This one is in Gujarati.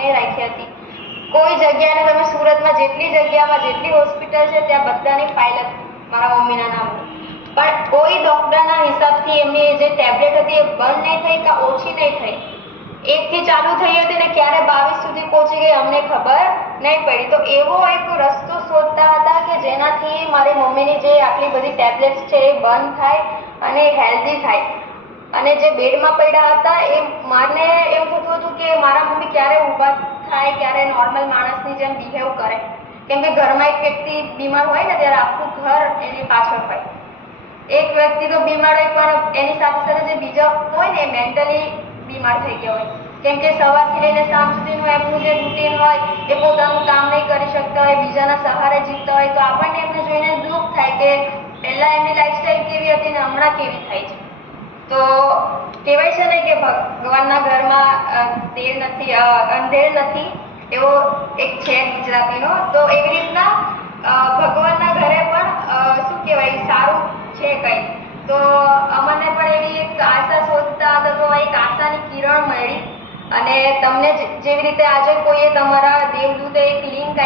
આપીને રાખી હતી. કોઈ જગ્યાને તમે સુરતમાં જેટલી જગ્યામાં જેટલી હોસ્પિટલ છે ત્યાં બધાની ફાઇલ હતી મારા મમ્મીના નામની, પણ કોઈ ડૉક્ટરના હિસાબથી એમની જે ટેબ્લેટ હતી એ બંધ નહીં થઈ કે ઓછી નહીં થઈ. 1 થી ચાલુ થઈ હતી ને ક્યારે 22 સુધી પહોંચી ગઈ અમને ખબર નહીં પડી. તો એવો એક રસ્તો શોધતા હતા કે જેનાથી મારી મમ્મીની જે આટલી બધી ટેબ્લેટ્સ છે એ બંધ થાય અને હેલ્ધી થાય. અને જે બેડમાં પડ્યા હતા એ મારને એવું થતું હતું કે મારા મમ્મી ક્યારે ઊભા થાય, ક્યારે નોર્મલ માણસની જેમ બિહેવ કરે. કેમ કે ઘરમાં એક વ્યક્તિ બીમાર હોય ને ત્યારે આખું ઘર એની પાછળ હોય. એક વ્યક્તિ તો બીમાર હોય પણ એની સાથે સાથે જે બીજા હોય ને મેન્ટલી બીમાર થઈ ગયા હોય. કેમ કે સવારથી લઈને સાંજ સુધીનું એમનું જે રૂટીન હોય એ પોતાનું કામ નહીં કરી શકતા હોય, બીજાના સહારે જીવતા હોય, તો આપણને એમને જોઈને દુઃખ થાય કે પહેલાં એમની લાઈફસ્ટાઈલ કેવી હતી ને હમણાં કેવી થાય છે. તો કહેવાય છે ને કે ભગવાનના ઘરમાં તેર નથી અંધેર નથી, એવો એક છે ગુજરાતીનો. તો એવી રીતના ભગવાનના ઘરે પણ શું કહેવાય સારું છે કંઈ. તો અમને પણ એવી એક આશા શોધતા હતા તો એક આશાની કિરણ મળી. અને તમને જેવી રીતે આજે કોઈએ તમારા દેવદૂતે એક લિંક